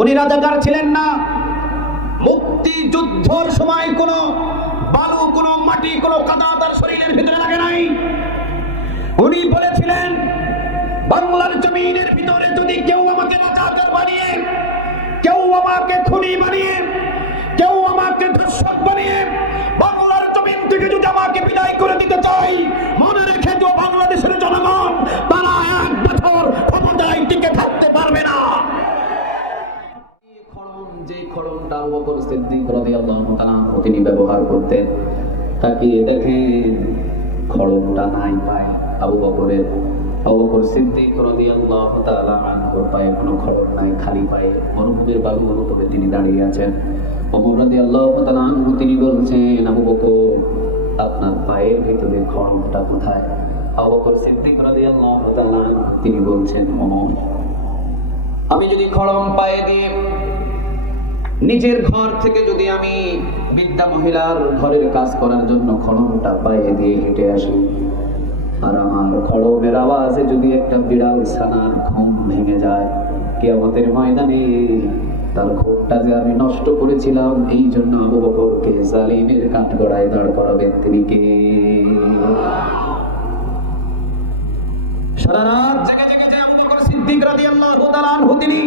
উনি রাজাকার ছিলেন না। মুক্তিযুদ্ধর সময় কোনো বালু, কোনো মাটি, কোনো কাদা তার শরীরের ভিতরে লাগে নাই। উনি বলেছিলেন, বাংলার জমিনের ভিতরে যদি কেউ আমাকে রাজাকার বানিয়ে, কেউ আমাকে খুনি বানিয়ে, কেউ আমাকে ধর্ষক বানিয়ে, বাংলার জমিন থেকে যদি আমাকে বিদায় করে দিতে চাই মনে তাকিয়ে দেখেন খড়মটা নাই পায়। আবু বকরের আবু বকর সিদ্দিক রাদিয়াল্লাহু তাআলা আনহুর পায়ে কোনো খড়ম নাই, খালি পায়ে। মরুভূমির বালুর উপরে তিনি দাঁড়িয়ে আছেন। ওমর রাদিয়াল্লাহু তাআলা আনহু তিনি বলছেন, আবু বকর, আপনার পায়ের ভিতরে খড়মটা কোথায়? আবু বকর সিদ্দিক রাদিয়াল্লাহু তাআলা আনহু তিনি বলছেন, ওমর, আমি যদি খড়ম পায়ে দিয়ে নিজের ঘর থেকে যদি আমি বিদ্যা মহিলার ঘরের কাজ করার জন্য খড়মটা পায়ে দিয়ে হেঁটে আসি, আর আমার খড়মের আওয়াজে যদি একটা বিড়াল ছানার ঘুম ভেঙে যায়, কেয়ামতের ময়দানে তার ঘুমটা যে আমি নষ্ট করেছিলাম, এই জন্য আবু বকরকে জালিমের কাঠ গড়ায় দাঁড় করাবেন তিনি কে? সারা রাত জেগে জেগে যে আবু বকর সিদ্দিক রাদিয়াল্লাহু তাআলা তিনি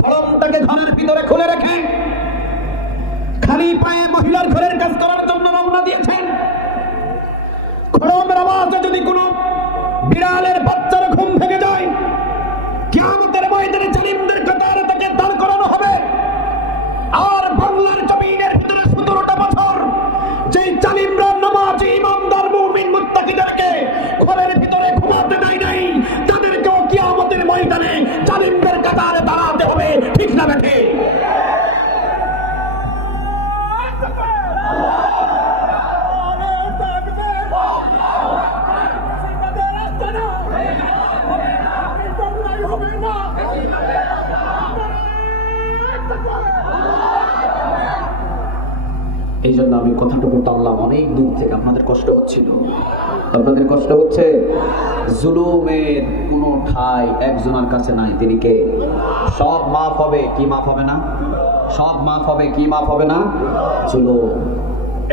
খড়মটাকে ঘরের ভিতরে খুলে রেখে খালি পায়ে মহিলার ঘরের কাজ করার জন্য রওনা দিয়েছেন। খড়মের আওয়াজে যদি কোনো বিড়ালের এই জন্য আমি কথাটুকু টানলাম অনেক দূর থেকে আপনাদের কষ্ট হচ্ছিল। আপনাদের কষ্ট হচ্ছে জুলুমের কোনো ঠাই একজনের কাছে নাই। তিনি কে? সব মাফ হবে, কি মাফ হবে না? সব মাফ হবে, কি মাফ হবে না? জুলুম।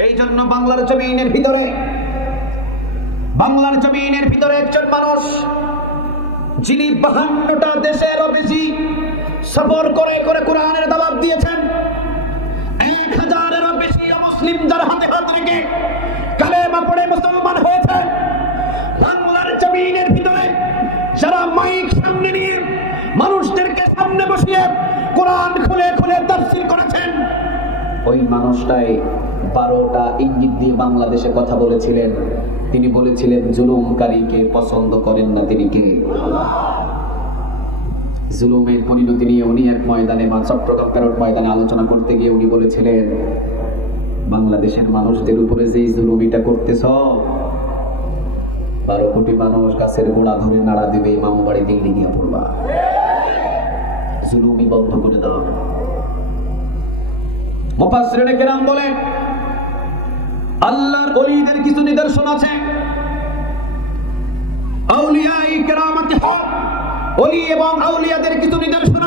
এই জন্য বাংলার জমিনের ভিতরে, বাংলার জমিনের ভিতরে একজন মানুষ, যিনি বাহান্নটা দেশেরও বেশি সফর করে করে কোরআনের দাবাব দিয়েছেন রেখে কালেমা পড়ে মুসলমান হয়েছে বাংলার জমিনের ভিতরে যারা মাইক সামনে নিয়ে মানুষদেরকে সামনে বসিয়ে কোরআন খুলে খুলে করেছেন। ওই মানুষটাই বারোটা ইঙ্গিত দিয়ে বাংলাদেশে কথা বলেছিলেন। তিনি বলেছিলেন জুলুমকারীকে পছন্দ করেন না তিনি কে? জুলুমের পরিণতি নিয়ে উনি এক ময়দানে বা চট্টগ্রাম ময়দানে আলোচনা করতে গিয়ে উনি বলেছিলেন বাংলাদেশের মানুষদের উপরে যে জুলুমিটা করতেছ, বারো কোটি মানুষ গাছের গোড়া ধরে নাড়া দিবে মামু বাড়ি দিল্লি নিয়ে পড়বা। জুলুমি বন্ধ করে দাও। নিদর্শন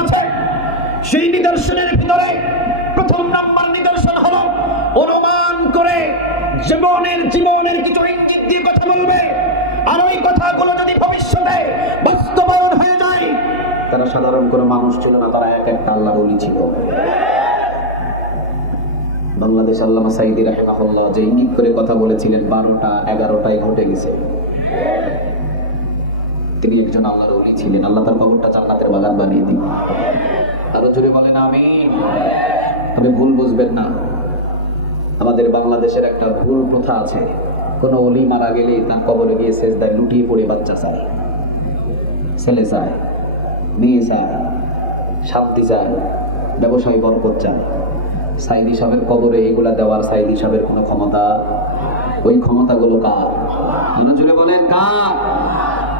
আছে। সেই নিদর্শনের ভিতরে প্রথম নাম্বার নিদর্শন জীবনের জীবনের কিছু ইঙ্গিত দিয়ে কথা বলবে। আর ওই কথাগুলো যদি ভবিষ্যতে বাস্তবায়ন হয়ে যায়, তারা সাধারণ কোনো মানুষ ছিল না, তারা এক একটা আল্লাহ বলি ছিল। বাংলাদেশ আল্লামা সাইদি রাহেমাহুল্লাহ যে ইঙ্গিত করে কথা বলেছিলেন, বারোটা, এগারোটায় ঘটে গেছে। তিনি একজন আল্লাহর অলি ছিলেন। আল্লাহ তার কবরটা জান্নাতের বাগান বানিয়ে দিন। আরও জোরে বলেন আমি তবে ভুল বুঝবেন না। আমাদের বাংলাদেশের একটা ভুল প্রথা আছে। কোনো অলি মারা গেলে তার কবরে গিয়ে শেষ দেয় লুটিয়ে পড়ে বাচ্চা চায় ছেলে চায় মেয়ে চায় শান্তি চায় ব্যবসায়ী বরকত চায় সাইদি সাহেবের কবরে এগুলা দেওয়ার সাইদি সাহেবের কোনো ক্ষমতা? ওই ক্ষমতাগুলো কার? জুড়ে বলেন, কার?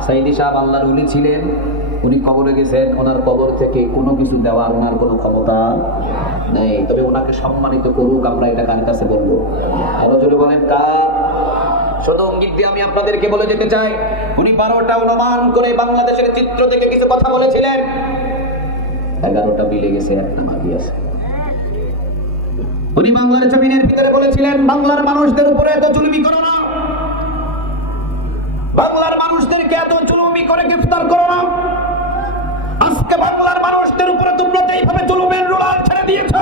সাইদি সাহেব আল্লাহর উনি ছিলেন, উনি কবরে গেছেন, ওনার কবর থেকে কোনো কিছু দেওয়ার ওনার কোনো ক্ষমতা? নেই। তবে ওনাকে সম্মানিত করুক, আমরা এটা কার কাছে বলব? আরও জোরে বলেন, কার? শুধু ইঙ্গিত দিয়ে আমি আপনাদেরকে বলে যেতে চাই। উনি বারোটা অনুমান করে বাংলাদেশের চিত্র থেকে কিছু কথা বলেছিলেন। এগারোটা মিলে গেছে একটা বাকি আছে। উনি বাংলার জমিনের ভিতরে বলেছিলেন, বাংলার মানুষদের উপরে এত জুলুমি করো না। বাংলার মানুষদেরকে এত জুলুমি করে গ্রেফতার করো না। বাংলার মানুষদের উপরে তোমরা এইভাবে জুলুমের রোলার ছেড়ে দিয়েছ,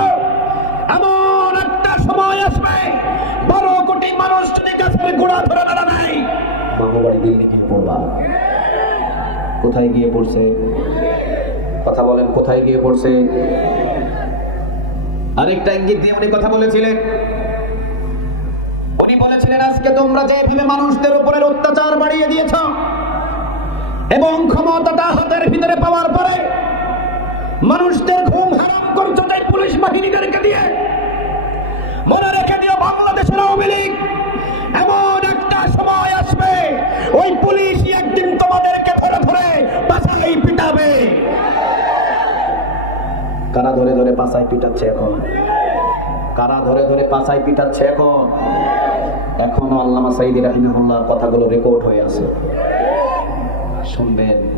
এমন একটা সময় আসবে। বারো কোটি মানুষ যদি গাছের গোড়া ধরে দাঁড়া নাই। মামাবাড়ি দিল্লি গিয়ে পড়বা। কোথায় গিয়ে পড়ছে? কথা বলেন, কোথায় গিয়ে পড়ছে? আরেকটা ইঙ্গিত দিয়ে উনি কথা বলেছিলেন। উনি বলেছিলেন, আজকে তোমরা যেভাবে মানুষদের উপরের অত্যাচার বাড়িয়ে দিয়েছ, এবং ক্ষমতাটা হাতের ভিতরে পাওয়ার পরে মানুষদের ঘুম হারাম করছ তাই পুলিশ বাহিনীদেরকে দিয়ে মনে রেখে দিও বাংলাদেশের আওয়ামী লীগ। এমন একটা সময় আসবে, ওই পুলিশ একদিন তোমাদেরকে ধরে ধরে পাশাই পিটাবে। কারা ধরে ধরে পাশায় পিটাচ্ছে এখন? কারা ধরে ধরে পাশায় পিটাচ্ছে এখন? এখনও আল্লামা সাইদি রাহিমাহুল্লাহর কথাগুলো রেকর্ড হয়ে আছে। শুনবেন।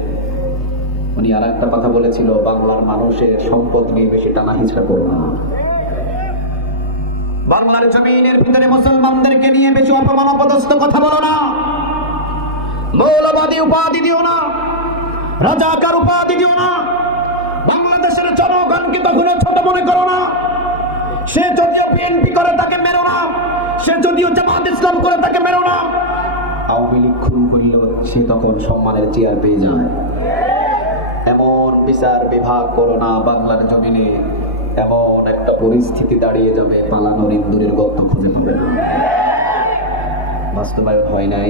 উনি আর একটা কথা বলেছিল, বাংলার মানুষের সম্পদ নিয়ে বেশি টানা হিচড়া করো না। বাংলার জমিনের ভিতরে মুসলমানদেরকে নিয়ে বেশি অপমান অপদস্থ কথা বলো না। মৌলবাদী উপাধি দিও না। রাজাকার উপাধি দিও না। বাংলাদেশের জনগণকে তখনও ছোট মনে করো না। সে যদিও বিএনপি করে তাকে মেরো না। সে যদিও জামাত ইসলাম করে তাকে মেরো না। আওয়ামী লীগ খুন করলেও সে তখন সম্মানের চেয়ার পেয়ে যায়। এমন বিচার বিভাগ করো না বাংলার জমিনে। এমন একটা পরিস্থিতি দাঁড়িয়ে যাবে, পালানোর ইন্দুরের গর্ত খুঁজে পাবে না। বাস্তবায়ন হয় নাই।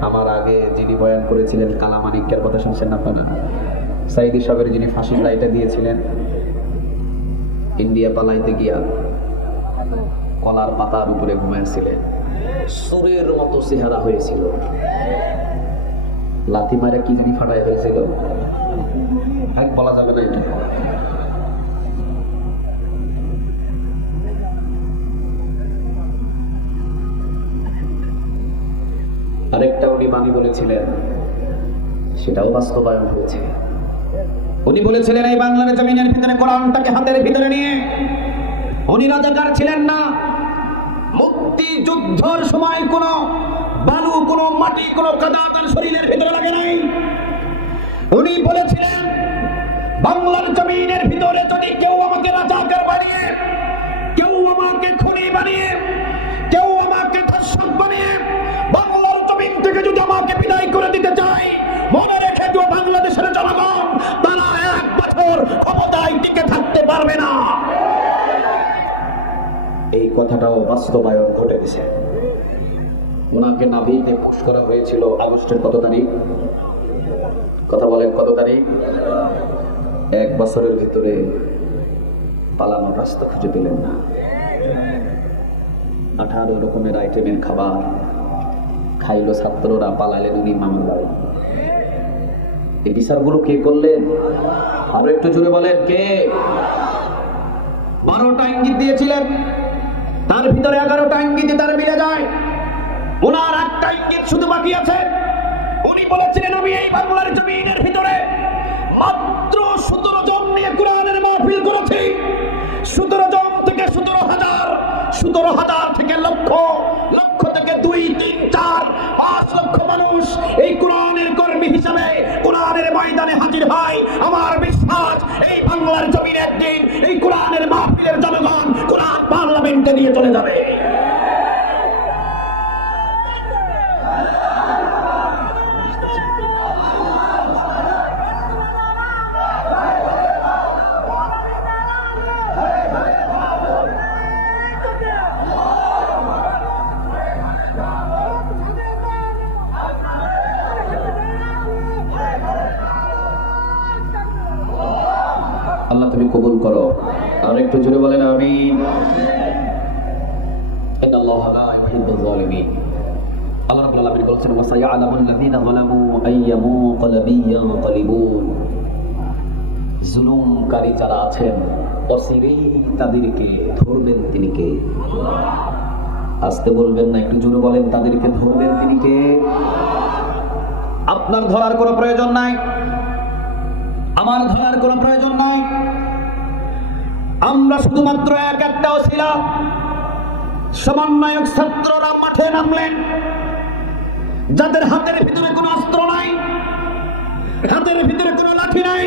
আমার আগে যিনি বয়ান করেছিলেন কালামানিকের কথা শুনছেন আপনারা? সাইদি সাহেবের যিনি ফাঁসির রায়টা দিয়েছিলেন, ইন্ডিয়া পালাইতে গিয়া কলার পাতার উপরে ঘুমাইছিলেন সুরের মতো চেহারা হয়েছিল। লাথি মারে কি জানি ফাটাই হয়েছিল এক বলা যাবে না এটা। আরেকটা উনি মানি বলেছিলেন, সেটাও বাস্তবায়ন হয়েছে। উনি বলেছিলেন, এই বাংলার জমিনের ভিতরে কোরআনটাকে হাতের ভিতরে নিয়ে উনি রাজাকার ছিলেন না। মুক্তি যুদ্ধর সময় কোনো বালু, কোনো মাটি, কোনো কাদা তার শরীরের ভিতরে লাগে নাই। উনি বলেছিলেন বাংলার জমিনের ভিতরে যদি কেউ আমাকে রাজাকার বানিয়ে, কেউ আমাকে খুনি বানিয়ে, কেউ আমাকে ধর্ষক বানিয়ে, বাংলার জমিন থেকে যদি আমাকে বিদায় করে দিতে চায়, মনে রেখে দিও বাংলাদেশের জনগণ, তারা এক বছর ক্ষমতায় টিকে থাকতে পারবে না। এই কথাটাও বাস্তবায়ন ঘটে গেছে। ওনাকে নাভিতে পুশ করা হয়েছিল আগস্টের কত তারিখ? কথা বলেন কত তারিখ? এক বছরের ভিতরে পালানোর রাস্তা খুঁজে পেলেন না। আঠারো রকমের আইটেমের খাবার খাইলো ছাত্ররা পালাইলেন উনি মামলায়। এই বিচারগুলো কে করলেন? আরও একটু জোরে বলেন, কে? বারোটা ইঙ্গিত দিয়েছিলেন। তার ভিতরে এগারোটা ইঙ্গিতে তার মিলে যায়। ওনার একটা ইঙ্গিত শুধু বাকি আছে। উনি বলেছিলেন, আমি এই বাংলার জমিনের ভিতরে মাত্র সতেরো জন নিয়ে কোরআনের মাহফিল করেছি। সতেরো জন থেকে সতেরো হাজার সতেরো হাজার থেকে লক্ষ লক্ষ থেকে দুই, তিন, চার, পাঁচ লক্ষ মানুষ এই কোরআনের কর্মী হিসাবে কোরআনের ময়দানে হাজির হয়। আমার বিশ্বাস, এই বাংলার জমির একদিন এই কোরআনের মাহফিলের জনগণ কোরআন পার্লামেন্টে নিয়ে চলে যাবে। কবুল করো। আর একটু জোরে বলেন আমি যারা আছেন তাদেরকে ধরবেন আসতে বলবেন না, একটু জোরে বলেন, তাদেরকে ধরবেন তিনি কে? আপনার ধরার কোনো প্রয়োজন নাই। আমার ধরার কোনো প্রয়োজন নাই। আমরা শুধুমাত্র এক একটা ছিল সমন্বয়ক ছাত্ররা মাঠে নামলেন। যাদের হাতের ভিতরে কোনো অস্ত্র নাই, হাতের ভিতরে কোনো লাঠি নাই,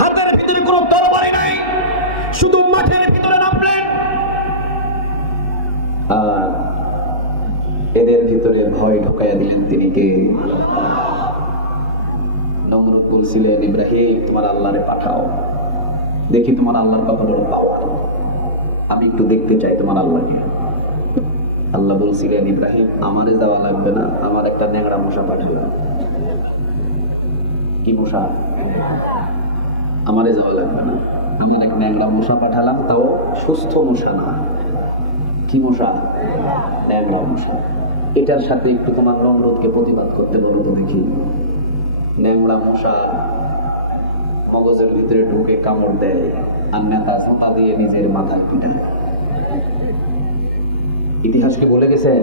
হাতের ভিতরে কোনো তরবারি নাই, শুধু মাঠের ভিতরে নামলেন। আর এদের ভিতরে ভয় ঢোকাইয়া দিলেন তিনি কে? নমরুদ বলছিলেন, ইব্রাহিম, তোমার আল্লাহরে পাঠাও। দেখি তোমার আল্লাহর কত পাওয়ার আমি একটু দেখতে চাই তোমার আল্লাহকে। আল্লাহ বলছিলেন ইব্রাহিম, আমারে যাওয়া লাগবে না, আমার একটা ন্যাংরা মশা পাঠালাম কি মশা? আমারে যাওয়া লাগবে না। আমার এক ন্যাংরা মশা পাঠালাম, তাও সুস্থ মশা না। কি মশা? ন্যাংরা মশা। এটার সাথে একটু তোমার নমরুদকে প্রতিবাদ করতে বলো তো দেখি। ন্যাংরা মশা। মগজের ভিতরে ঢুকে কামড় দেয় আর নেতা সোতা দিয়ে নিজের মাথা পিটায়। ইতিহাসকে ভুলে গেছেন?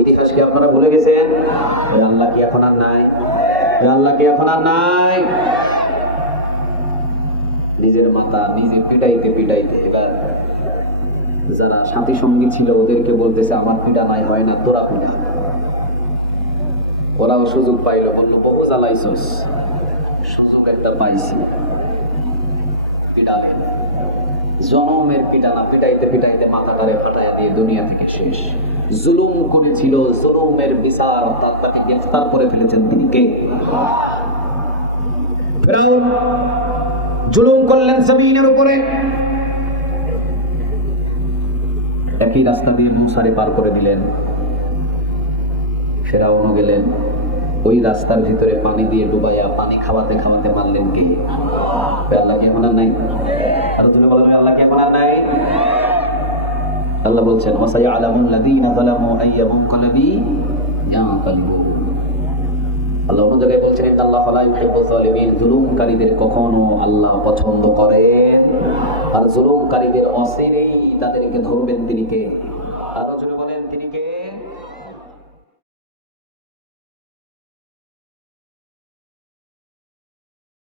ইতিহাসকে আপনারা ভুলে গেছেন? আল্লাহ কি এখন আর নাই? আল্লাহ কি এখন আর নাই? নিজের মাথা নিজে পিটাইতে পিটাইতে এবার যারা সাথী সঙ্গী ছিল, ওদেরকে বলতেছে, আমার পিটা নাই, হয় না, তোরা পিটা ওরাও সুযোগ পাইলো, বলল, বহু জ্বালাইছস। একটা পাইছি জনমের পিটাইতে পিটাইতে মাথাটারে ফাটাইয়া দিয়ে দুনিয়া থেকে শেষ। জুলুম করেছিল, জুলুমের বিচার তার তাকে গ্রেফতার করে ফেলেছেন তিনি কে? জুলুম করলেন জমিনের উপরে। একই রাস্তা দিয়ে মুসারে পার করে দিলেন। ফেরাউনও গেলেন। ওই রাস্তার ভিতরে পানি দিয়ে ডুবাইয়া পানি খাওয়াতে খাওয়াতে মারলেন কে? আল্লাহ কি এখন আর নাই? আরও জোরে বলেন আল্লাহ কি এখন আর নাই? আল্লাহ বলছেন ওয়াসাই আলামুল লাযীনা যালামু আইয়া মুনকালাবি ইয়ানকালিবুন আল্লাহ অন্য জায়গায় বলছেন আল্লাহ যালিমিন। জুলুমকারীদের কখনো আল্লাহ পছন্দ করেন। আর জুলুমকারীদের অসিরেই তাদেরকে ধরবেন তিনি কে?